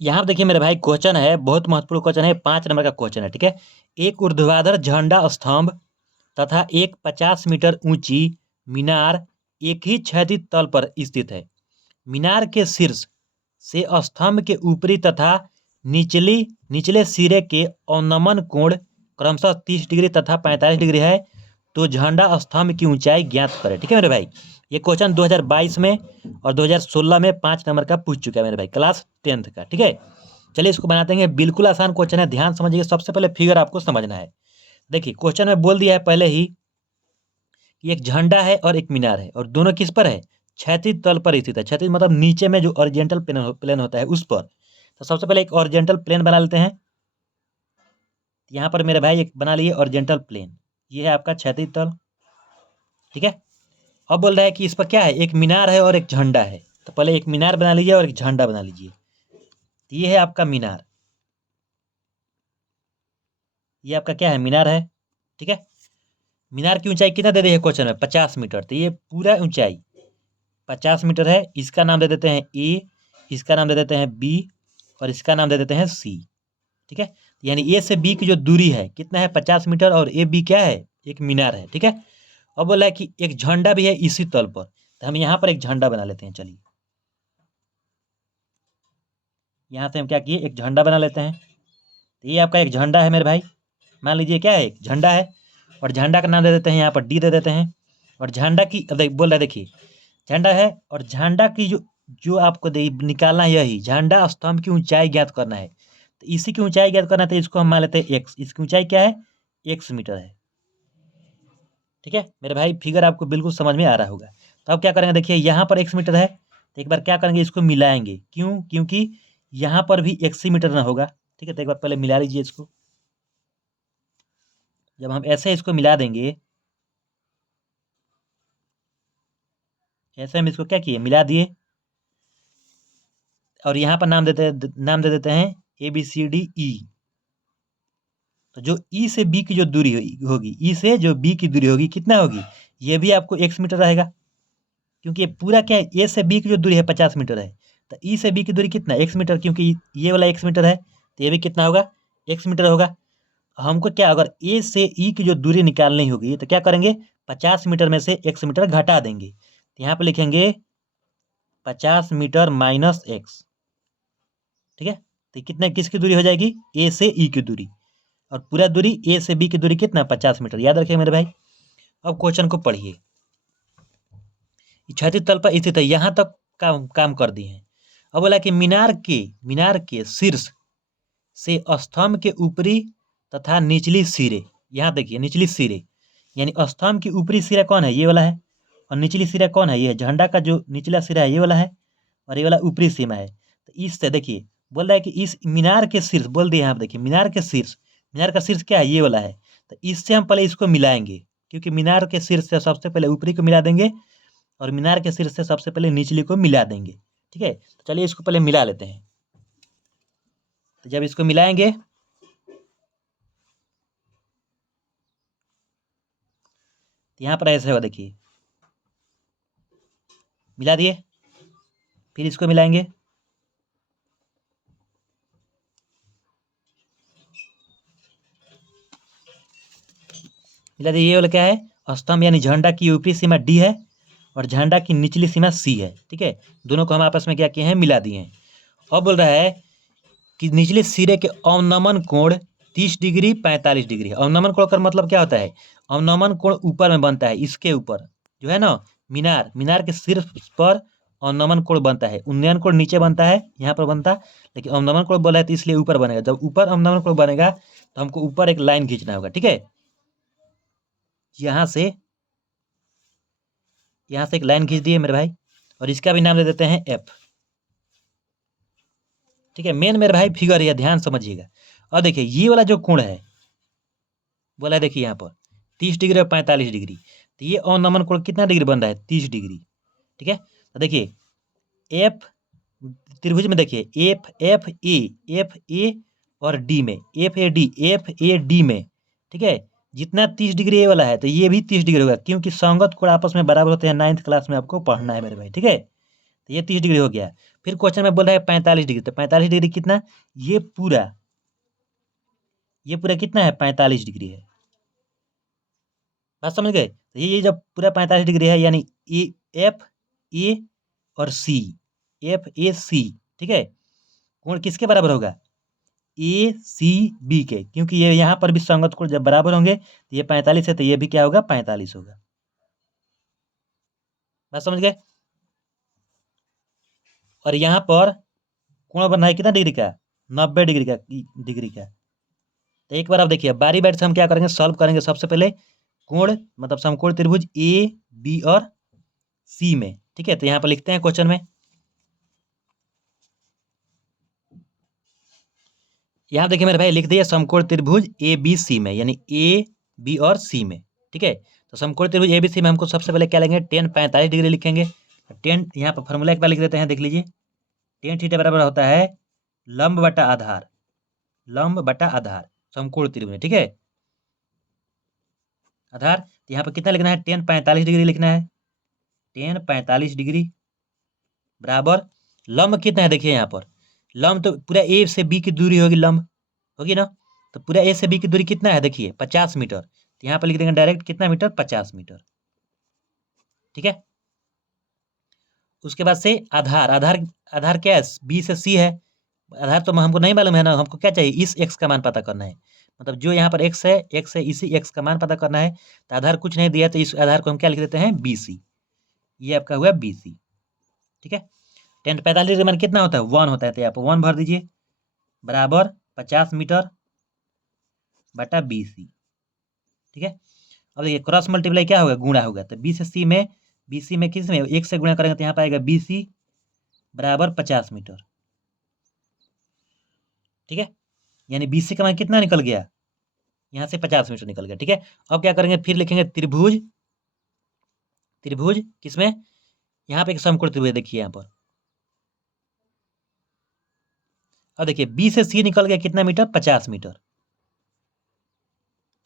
यहाँ पर देखिए मेरे भाई, क्वेश्चन है, बहुत महत्वपूर्ण क्वेश्चन है, 5 नंबर का क्वेश्चन है, ठीक है। एक ऊर्ध्वाधर झंडा स्तंभ तथा एक 50 मीटर ऊंची मीनार एक ही क्षैतिज तल पर स्थित है। मीनार के शीर्ष से स्तंभ के ऊपरी तथा निचली निचले सिरे के अवनमन कोण क्रमशः 30 डिग्री तथा 45 डिग्री है। तो झंडा स्तंभ की ऊंचाई ज्ञात करें, ठीक है मेरे भाई। ये क्वेश्चन 2022 में और 2016 में 5 नंबर का पूछ चुका है मेरे भाई, क्लास 10th का, ठीक है। चलिए इसको बनाते हैं, बिल्कुल आसान क्वेश्चन है, ध्यान समझिए। सबसे पहले फिगर आपको समझना है। देखिए क्वेश्चन में बोल दिया है पहले ही कि एक झंडा है और एक मीनार है, और दोनों किस पर है? क्षैतिज तल पर स्थित है। क्षैतिज मतलब नीचे में जो ओरिजेंटल प्लेन होता है उस पर। तो सबसे पहले एक ओरिजेंटल प्लेन बना लेते हैं। यहाँ पर मेरे भाई एक बना लिए ओरिजेंटल प्लेन, ये है आपका क्षैतिज तल, ठीक है। अब बोल रहा है कि इस पर क्या है? एक मीनार है और एक झंडा है। तो पहले एक मीनार बना लीजिए और एक झंडा बना लीजिए। तो ये है आपका मीनार, ये आपका क्या है? मीनार है, ठीक है। मीनार की ऊंचाई कितना दे दी है क्वेश्चन में? 50 मीटर। तो ये पूरा ऊंचाई 50 मीटर है। इसका नाम दे देते हैं ए, इसका नाम दे देते हैं बी, और इसका नाम दे देते हैं सी, ठीक है। यानी ए से बी की जो दूरी है कितना है? 50 मीटर। और ए बी क्या है? एक मीनार है, ठीक है। अब बोला है कि एक झंडा भी है इसी तल पर, तो हम यहाँ पर एक झंडा बना लेते हैं। चलिए यहाँ से हम क्या किए? एक झंडा बना लेते हैं। तो ये आपका एक झंडा है मेरे भाई, मान लीजिए क्या है? एक झंडा है। और झंडा का नाम दे देते हैं यहाँ पर डी दे देते हैं। और झंडा की बोल रहा है, देखिए झंडा है, और झंडा की जो जो आपको निकालना है, यही झंडा स्तंभ की ऊंचाई ज्ञात करना है। तो इसी की ऊंचाई ज्ञात करना है, तो इसको हम मान लेते हैं एक्स। इसकी ऊंचाई क्या है? एक्स मीटर है, ठीक है मेरे भाई। फिगर आपको बिल्कुल समझ में आ रहा होगा। तो अब क्या करेंगे? देखिए यहाँ पर एक्स मीटर है, तो एक बार क्या करेंगे? इसको मिलाएंगे। क्यों? क्योंकि यहाँ पर भी एक्स ही मीटर ना होगा, ठीक है। तो एक बार पहले मिला लीजिए इसको। जब हम ऐसे इसको मिला देंगे, ऐसे हम इसको क्या किए? मिला दिए। और यहाँ पर नाम दे देते हैं A B C D E. तो जो ई से बी की जो दूरी होगी, ई से जो बी की दूरी होगी कितना होगी? ये भी आपको एक्स मीटर रहेगा, क्योंकि ये पूरा क्या है? ए से बी की जो दूरी है 50 मीटर है। तो ई से बी की दूरी कितना? एक्स मीटर, क्योंकि ये वाला एक्स मीटर है, तो ये भी कितना होगा? एक्स मीटर होगा। हमको क्या, अगर ए से ई की जो दूरी निकालनी होगी तो क्या करेंगे? 50 मीटर में से एक्स मीटर घटा देंगे। तो यहाँ पे लिखेंगे 50 मीटर माइनस एक्स, ठीक है। तो कितने किसकी दूरी हो जाएगी? ए से ई की दूरी। और पूरा दूरी ए से बी की दूरी कितना? 50 मीटर, याद रखिए मेरे भाई। अब क्वेश्चन को पढ़िए। क्षैतिज तल पर स्थित है, यहाँ तक काम कर दिए हैं। अब बोला कि मीनार के शीर्ष से स्तंभ के ऊपरी तथा निचली सिरे, यहाँ देखिए निचली सिरे, यानी स्तंभ की ऊपरी सिरा कौन है? ये वाला है। और निचली सिरा कौन है? ये है। झंडा का जो निचला सिरा है ये वाला है, और ये वाला ऊपरी सीमा है। तो इससे देखिए बोल रहा है कि इस मीनार के शीर्ष, बोल दिए यहाँ पे, देखिए मीनार का शीर्ष क्या है? ये वाला है। तो इससे हम पहले इसको मिलाएंगे, क्योंकि मीनार के शीर्ष से सबसे पहले ऊपरी को मिला देंगे, और मीनार के शीर्ष से सबसे पहले निचली को मिला देंगे, ठीक है। तो चलिए इसको पहले मिला लेते हैं। तो जब इसको मिलाएंगे, तो यहाँ पर ऐसे होगा, देखिए मिला दिए। फिर इसको मिलाएंगे, मिला दिए। ये वाला क्या है? स्तंभ यानी झंडा की ऊपरी सीमा डी है, और झंडा की निचली सीमा सी है, ठीक है। दोनों को हम आपस में क्या किए हैं? मिला दिए हैं। अब बोल रहा है कि निचले सिरे के अवनमन कोण 30 डिग्री 45 डिग्री है। अवनमन कोण का मतलब क्या होता है? अवनमन कोण ऊपर में बनता है, इसके ऊपर जो है ना, मीनार के शीर्ष पर अवनमन कोण बनता है। उन्नयन कोण नीचे बनता है, यहाँ पर बनता, लेकिन अवनमन कोण बोला है तो इसलिए ऊपर बनेगा। जब ऊपर अवनमन कोण बनेगा तो हमको ऊपर एक लाइन खींचना होगा, ठीक है। यहाँ से एक लाइन खींच दिए मेरे भाई, और इसका भी नाम दे देते हैं एफ, ठीक है। मेन मेरे भाई फिगर है, ध्यान समझिएगा। और देखिए ये वाला जो कोण है बोला है, देखिए यहाँ पर 30 डिग्री और 45 डिग्री। तो ये अवनमन कोण कितना डिग्री बन रहा है? 30 डिग्री, ठीक है। तो देखिए एफ त्रिभुज में, देखिए एफ ए और डी में, एफ ए डी में, ठीक है। जितना 30 डिग्री ये वाला है, तो ये भी 30 डिग्री होगा, क्योंकि संगत कोण आपस में बराबर होते हैं। 9th क्लास में आपको पढ़ना है मेरे भाई, ठीक है। तो ये 30 डिग्री हो गया। फिर क्वेश्चन में बोल रहा है 45 डिग्री, तो 45 डिग्री कितना, ये पूरा कितना है, 45 डिग्री है। बात समझ गए? तो ये जब पूरा 45 डिग्री है, यानी ए, एफ ए और सी, एफ ए सी, ठीक है, कोण किसके बराबर होगा, ए सी बी के, क्योंकि ये यहाँ पर भी संगत कोण जब बराबर होंगे तो ये 45 है, तो ये भी क्या होगा, 45 होगा। बात समझ गए? और यहाँ पर कोण बन रहा है कितना डिग्री का, 90 डिग्री का। तो एक बार आप देखिए, बारी बारी से हम क्या करेंगे, सॉल्व करेंगे। सबसे पहले कोण मतलब समकोण त्रिभुज ए बी और सी में, ठीक है। तो यहाँ पर लिखते हैं क्वेश्चन में, यहाँ देखिए मेरे भाई, लिख दिया समकोण त्रिभुज ए बी सी में, यानी ए बी और सी में, ठीक है। तो समकोण त्रिभुज ए बी सी में हमको सबसे पहले क्या लेंगे, टेन 45 डिग्री लिखेंगे। टेन यहाँ पर फॉर्मूला एक बार लिख देते हैं, देख लीजिए। टेन थीटा बराबर होता है लंब बटा आधार, लंब बटा आधार समकोण त्रिभुज में, ठीक है। आधार, तो यहाँ पर कितना लिखना है, टेन 45 डिग्री लिखना है। टेन 45 डिग्री बराबर लंब कितना है, देखिए यहाँ पर लंब तो पूरा ए से बी की दूरी होगी, लंब होगी ना। तो पूरा ए से बी की दूरी कितना है, देखिए 50 मीटर। तो यहाँ पर लिख देंगे डायरेक्ट कितना मीटर, 50 मीटर, ठीक है। उसके बाद से आधार, आधार क्या है, बी से सी है। आधार तो हमको नहीं मालूम है ना, हमको क्या चाहिए, इस एक्स का मान पता करना है। मतलब जो यहाँ पर एक्स है इसी एक्स का मान पता करना है। तो आधार कुछ नहीं दिया, तो इस आधार को हम क्या लिख देते हैं, बी सी। ये आपका हुआ बी सी, ठीक है। टेन 45 का मान कितना होता है, 1 होता है। तो यहाँ पर 1 भर दीजिए, बराबर 50 मीटर बटा बी सी, ठीक है। अब देखिए क्रॉस मल्टीप्लाई क्या होगा, गुणा होगा। तो बी से सी में, बी सी में किस में, एक से गुणा करेंगे तो यहाँ पर आएगा बी सी बराबर 50 मीटर, ठीक है। यानी बी सी का मान कितना निकल गया, यहाँ से 50 मीटर निकल गया, ठीक है। अब क्या करेंगे, फिर लिखेंगे त्रिभुज, त्रिभुज किसमें, यहाँ पे एक समकोण त्रिभुज देखिए यहाँ पर। अब देखिए बी से सी निकल गया कितना मीटर, 50 मीटर,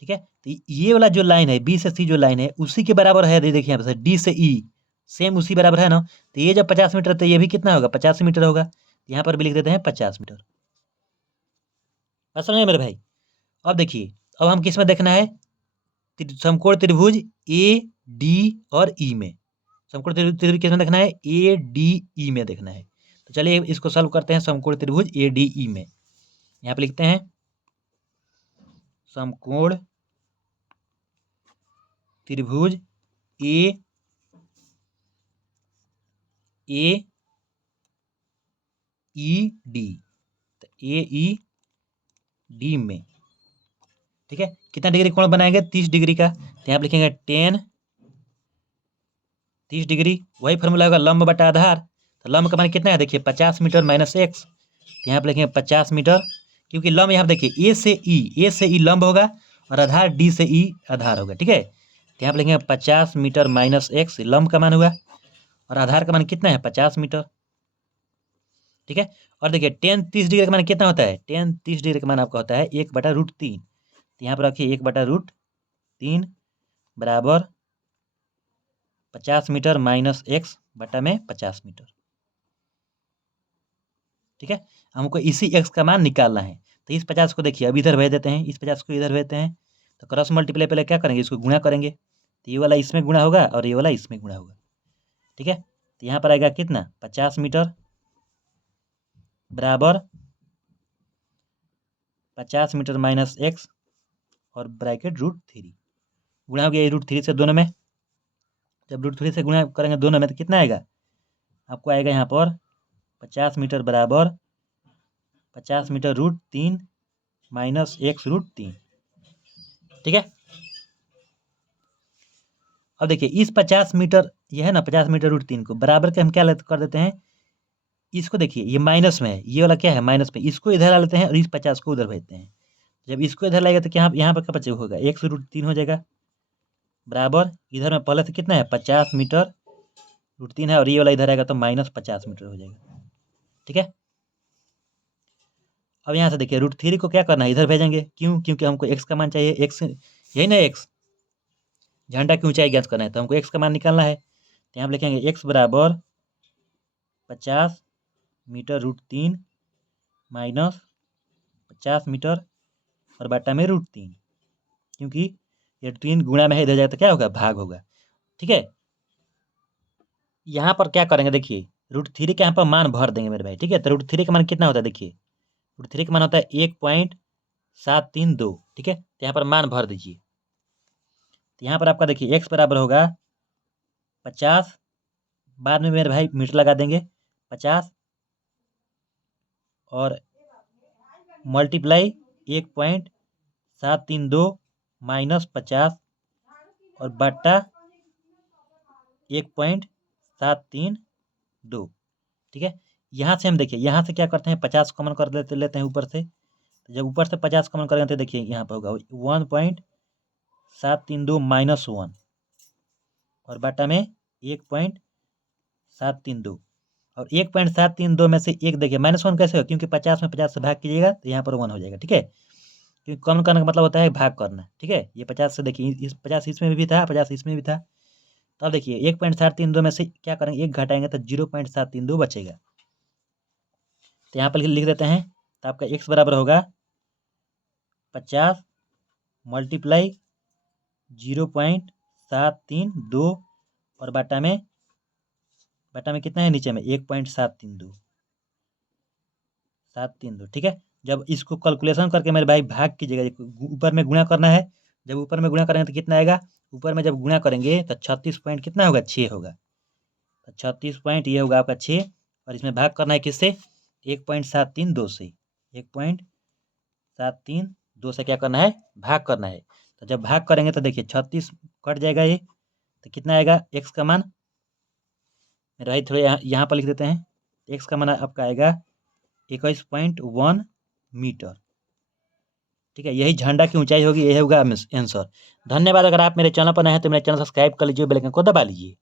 ठीक है। तो ये वाला जो लाइन है, बी से सी जो लाइन है, उसी के बराबर है, देखिए यहाँ पे डी से ई, सेम उसी बराबर है ना। तो ये जब 50 मीटर, तो ये भी कितना होगा, 50 मीटर होगा। यहाँ पर भी लिख देते हैं 50 मीटर। बात समझे मेरे भाई? अब देखिए, अब हम किस में देखना है, समकोण त्रिभुज ए डी और ई में। समकोण त्रिभुज किस में देखना है, ए डी ई में देखना है। तो चलिए इसको सॉल्व करते हैं, समकोण त्रिभुज ए डी ई में। यहाँ पे लिखते हैं समकोण त्रिभुज ए ई डी, तो ए ई डी में, ठीक है। कितना डिग्री कोण बनाएंगे, 30 डिग्री का। तो यहाँ पे लिखेंगे टेन 30 डिग्री, वही फॉर्मूला होगा लंब बटा आधार। तो लंब का मान कितना है, देखिए 50 मीटर माइनस एक्स। तो यहाँ पे लिखेंगे 50 मीटर, क्योंकि लंब यहाँ पे देखिए ए से ई लंब होगा, और आधार डी से ई आधार होगा, ठीक है। तो यहाँ पे लिखेंगे 50 मीटर माइनस एक्स, लंब का मान हुआ, और आधार का मान कितना है, 50 मीटर, ठीक है। और देखिए टेन 30 डिग्री का मान कितना होता है, टेन 30 डिग्री का मान आपका होता है 1/√3। तो यहाँ पर रखिए 1/√3 बराबर 50 मीटर माइनस एक्स बटा में 50 मीटर, ठीक है। हमको इसी एक्स का मान निकालना है। तो इस 50 को देखिए अब इधर भेज देते हैं, इस 50 को इधर भेजते हैं। तो क्रॉस मल्टीप्लाई पहले क्या करेंगे, इसको गुणा करेंगे। तो ये वाला इसमें गुणा होगा और ये वाला इसमें गुणा होगा, ठीक है। तो यहाँ पर आएगा कितना, 50 मीटर बराबर 50 मीटर माइनस एक्स और ब्रैकेट √3, गुणा हो गया √3 से दोनों में। जब √3 से गुणा करेंगे दोनों में तो कितना आएगा, आपको आएगा यहाँ पर 50 मीटर बराबर 50 मीटर √3 माइनस एक्स √3, ठीक है। अब देखिए इस 50 मीटर, ये है ना 50 मीटर √3 को बराबर के हम क्या कर देते हैं, इसको देखिए ये माइनस में है, ये वाला क्या है माइनस में, इसको इधर ला लेते हैं और इस 50 को उधर भेजते हैं। जब इसको इधर लाएगा तो क्या यहाँ पर क्या बचे होगा, एक्स √3 हो जाएगा, बराबर इधर में पहले से कितना है 50 मीटर √3 है, और ये वाला इधर आएगा तो -50 मीटर हो जाएगा, ठीक है। अब यहाँ से देखिए √3 को क्या करना है, इधर भेजेंगे, क्यों, क्योंकि हमको एक्स का मान चाहिए, एक्स यही ना एक्स, झंडा की ऊंचाई ज्ञात करना है, तो हमको एक्स का मान निकालना है। तो यहाँ पर लिखेंगे एक्स बराबर 50 मीटर √3 माइनस 50 मीटर और बटा में √3, क्योंकि ये 3 गुणा में है, इधर जाए तो क्या होगा, भाग होगा। ठीक है, यहाँ पर क्या करेंगे, देखिए √3 के यहाँ पर मान भर देंगे मेरे भाई। ठीक है, तो √3 का मान कितना होता है, देखिए √3 का मान होता है 1.732। ठीक है, तो यहाँ पर मान भर दीजिए। तो यहाँ पर आपका देखिए x बराबर होगा 50, बाद में मेरे भाई मीटर लगा देंगे 50 और मल्टीप्लाई 1.732 माइनस 50 और बट्टा 1.732। ठीक है, यहाँ से हम देखिए, यहाँ से क्या करते हैं, 50 कॉमन कर लेते हैं ऊपर से। तो जब ऊपर से 50 कॉमन करेंगे तो देखिए यहाँ पर होगा 1.732 माइनस 1 और बटा में 1.732 और 1.732 में से एक देखिए -1 कैसे हो, क्योंकि 50 में 50 से भाग कीजिएगा तो यहाँ पर 1 हो जाएगा। ठीक है, क्योंकि कॉमन करने का मतलब होता है भाग करना। ठीक है, ये 50 से देखिए इस 50 इसमें भी था, 50 इसमें भी था। तो अब देखिए 1.732 में से क्या करेंगे, 1 घटाएंगे तो 0.732 बचेगा। तो यहाँ पर लिख देते हैं। तो आपका x बराबर होगा 50 मल्टीप्लाई 0.732 और बटा में कितना है, नीचे में 1.732। ठीक है, जब इसको कैलकुलेशन करके मेरे भाई भाग कीजिएगा, ऊपर में गुणा करना है। जब ऊपर में गुणा करेंगे तो कितना आएगा, ऊपर में जब गुणा करेंगे तो 36 पॉइंट कितना होगा, 6 होगा। तो 36 पॉइंट ये होगा आपका 6, और इसमें भाग करना है किससे, 1.732 से। 1.732 से क्या करना है, भाग करना है। तो जब भाग करेंगे तो देखिए 36 कट जाएगा ये, तो कितना आएगा x का मान, मेरे भाई थोड़े यहाँ पर लिख देते हैं। x का मान आपका आएगा 21.1 मीटर। ठीक है, यही झंडा की ऊंचाई होगी, यही होगा आंसर। धन्यवाद। अगर आप मेरे चैनल पर नए हैं तो मेरे चैनल सब्सक्राइब कर लीजिए, बेल आइकन को दबा लीजिए।